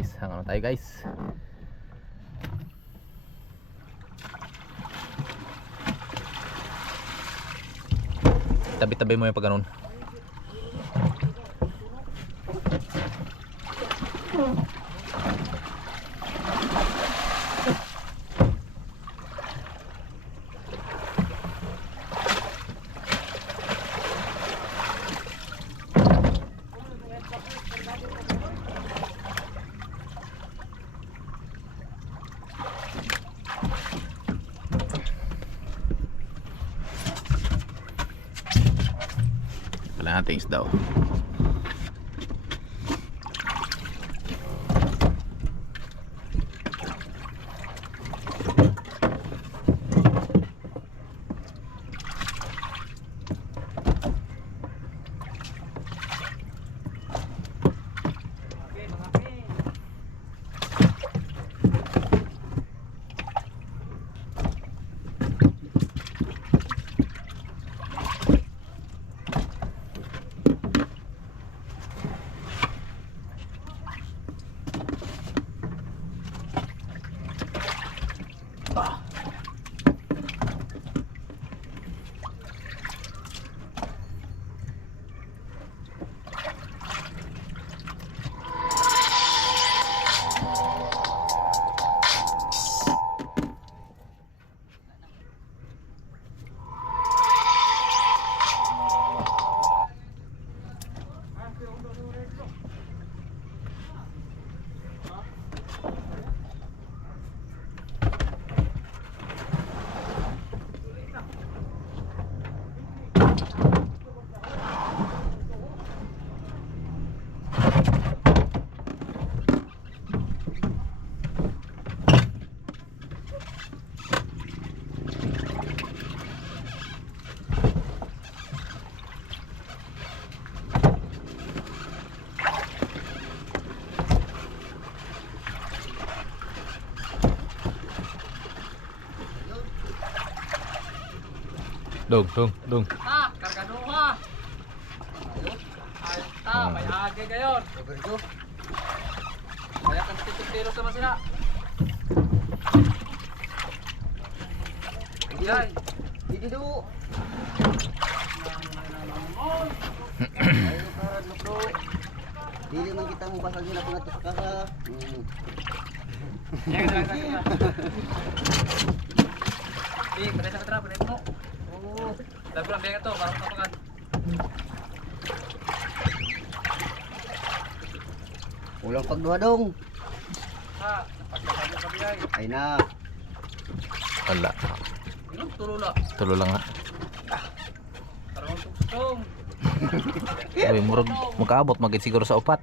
guys, hanggang tayo guys. Tabi-tabi mo yung pag ganun. Nating isda. Dong. Ah, kargado ha. Ayos ta, may agi gayon. Bergo. Kaya kan titiro sama sila. Ay, Hindi do. Dili man kita mo pasal nila kung ato sa kaka. Yan. Pada sa katra, pada mo. Oh, lagu lang biya to, para mapakan. Ulang pagduha dong. Ha, pagkakanya ka biyay. Ay na. Wala. Tulo lang nga. Tarong tuksong. Uy, murag magkaabot magit siguro sa upat.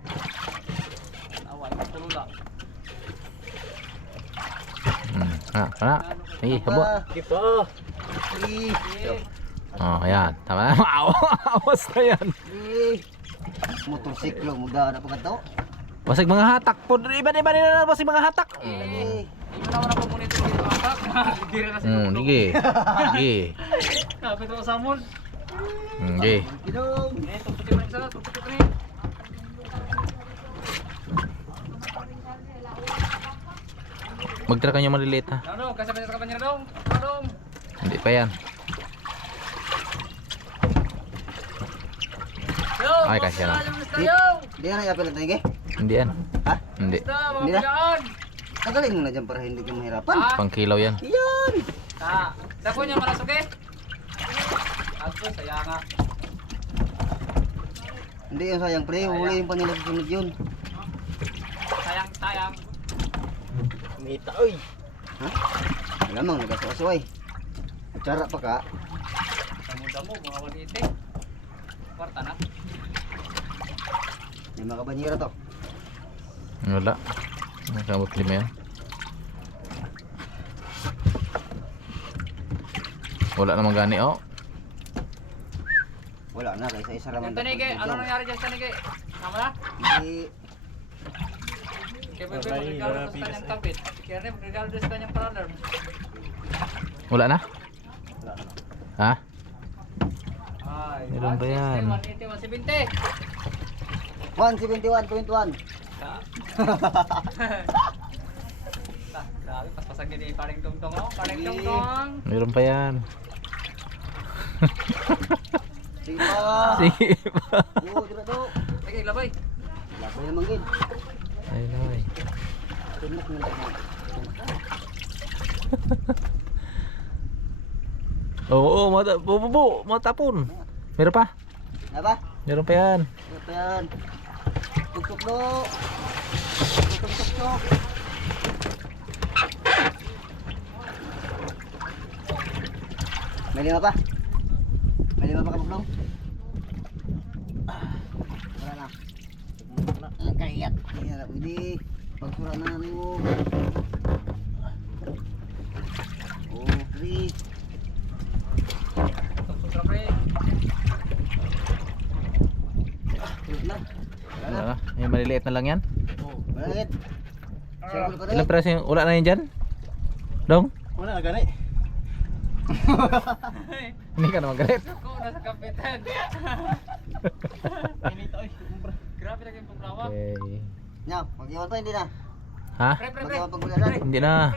Awan, tulula. Kana. Habo. Kipa. Oh, ayan. Tama na. Awas na yan. Motorsiklo muda na pagkato. Basig mga hatak po. Iba nila na basig mga hatak. Ito naman ako muna ito dito atak. Gira kasi. Sige. Kapit mo samon. Sige. Kidong. Tutukin mo isa, tutukin rin. Magtira ka nyo maliliit ha. Ano, kasi sa kapanya dong. Dong. Hindi pa yan. Yo, Ay, kasi na. Di na yapil natin ge. Hindi yan. Ha? Hindi. Hindi na? Tagalin mo na dyan para hindi ka mahirapan. Pang kilaw yan. Yan. Ta, dako niya malasok eh. Ako saya nga. Hindi yung sayang pre, huli yung panila susunod yun. Sayang. Mita oy. Ha? Alamang nagasuasway. Acara pa ka. Damo-damo mga walite. Kwarta na. May mga kabanyera to. Wala. Nakabot 5 yan. Wala namang gani oh. Wala na kaysa isa raman. Yung tanige, ano nangyari dyan tanige? Tama na? Hindi. Kaya bebe magregalo sa kanyang kapit. Kaya rin magregalo sa kanyang paralarm. Wala na? Wala na. Ha? Ay, Meron ba yan? 160, 180, 170. 171.1. Grabe, paspasan din ni Paring Tungtong oh. Paring Tungtong. Meron pa yan. Sige pa. Sige pa. Oo, dira do. Sige, labay. Labay naman gid. Ayun na eh. Tumak na lang. Oo, matapon. Meron pa. Apa? Meron pa yan. Apa yan? Tuk-tuk do. Tuk-tuk. May lima pa? May lima pa ka Bublong? Wala na. Kayat. Kaya na pwede. Pagsura na mo. Oh, free. Tungtong pre. Tulog na. Wala na. Yung maliliit na lang yan. Bakit? Siyempre ko rin. Ilang piraso yung wala na yun dyan? Dong? Wala na gani. Hindi ka naman galit. Ako na sa kapitan. Grabe lagi yung pumrawa. Okay. Nya, mag-iwan pa hindi na. Ha? Pre. Mag-iwan pag gularan. Hindi na.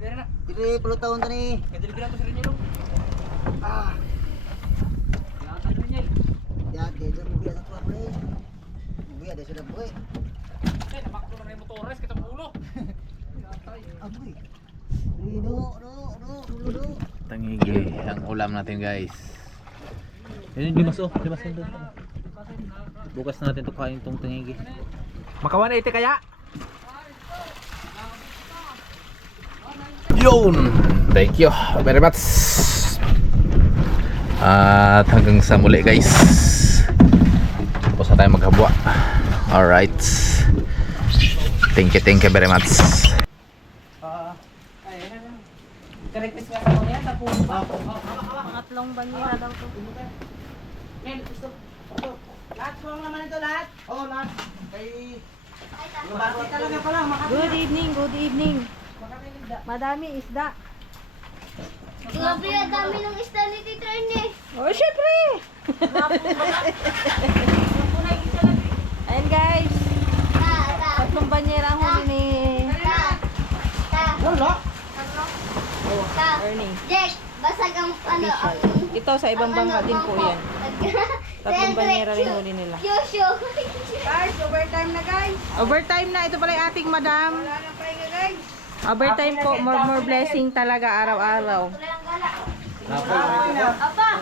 Dire na. Dili puluh tahun tani. Kadili-dili to sa rinyo. Ah, Kailangan rin niya. ya dia mo biasa tuwa pre. Mo ada sudah pre. Eh, namakto na rin motores kita ulo. Aboy. Do. Tangigi ang ulam natin guys. Yun yung limas oh. Limas yun doon. Bukas natin to kain tong tangigi. Maka 180 kaya? Yun! Thank you very much. At hanggang sa muli guys. Tapos na tayo maghabwa. Alright. Thank you very much. Correct ka sa kunya sa puno ba? Pangatlong banyera daw to. Lahat ko naman ito lahat. Oh, lahat. Kay Bati talaga pala Good evening. Madami isda. Grabe, ang dami ng isda ni Tito Erne. Oh, syempre! Ayan guys, tatlong banyera ang huli ni Ernie. Jack, basag ang ano, ang... Ito sa ibang bangka din po yan. Tatlong banyera rin huli nila. Yosyo. Guys, overtime na guys. Overtime na. Ito pala yung ating madam. Overtime po. More blessing talaga araw-araw. Apa,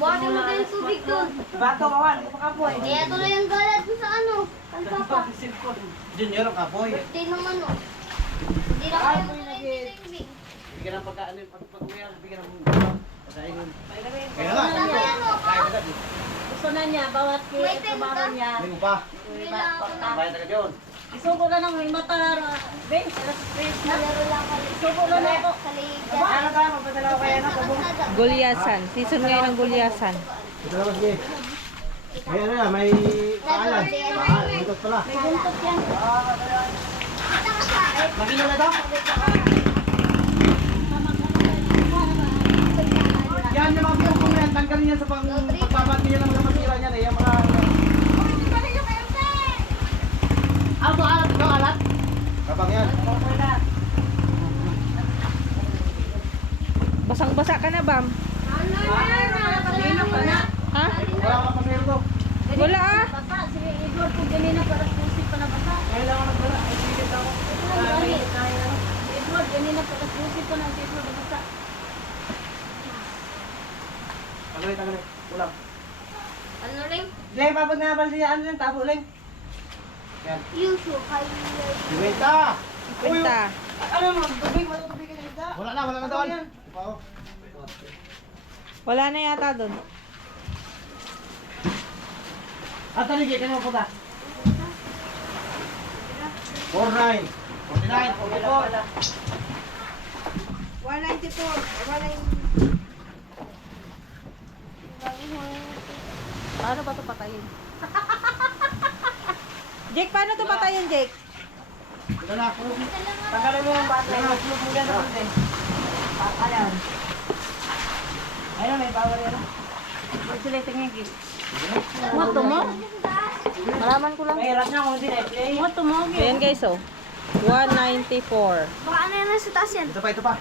buhatin mo din yung tubig doon. Bato kawan, pakapoy. Kaya tuloy ang galat doon sa ano, ang papa. Junior ang kapoy. Birthday naman o. Hindi na kayo mag-ibig. Bigyan ng pagkaan pag-uwi, bigyan ng pagkain. Ano yan o, pa? Gusto na niya, bawat May time ka? niya. Linggo pa. Hindi na ako na. Bayad ka diyon. Isuko na ng mata. Ben, Nalaro lang kami. Subo lang ako. Sa liga. Ano ba? Magpadala ko kaya na tabong. Gulyasan. Season ngayon ng gulyasan. Ito lang sige. May ano na, may paalan. Buntot pala. May buntot yan. Kita ka sa akin. Magino na daw? Yan yung mga pinupong yan. Tanggalin yan sa pagpapati yan ng mga masira niyan eh. Yung mga... Ano alat? Ito alat? Kapag yan. Basang-basa ka na, Bam? Kanino ka na? Ha? Wala ka pasero to. Wala ah. Bata, si Edward kung ganina para pusip pa na bata. Kailangan nagdala. Ay, sige ako. Edward, ganina para pusip pa na si Edward na bata. Tagalit. Ulang. Ano rin? Leng, papag nabal siya. Ano lang? Tabo, Leng. Yan. Yuso, kay... Iwenta. Kwenta. Ano mo? Tubig ka na. Wala na doon. Wala na yata doon. At taligay ka na po ta. 49. 49. 194. Paano ba ito patayin? Jake, paano ito patayin, Jake? Ito na. Tanggalin mo yung battery. Mag-flip mo yan sa konti. Pakalan. Ayun, may power yan. Pag sila tingin, Jake. Moto mo? Malaman ko lang. Mahirap na kung hindi na-play. Ayan guys, oh. 194. Baka ano yan sa taas yan. Ito pa.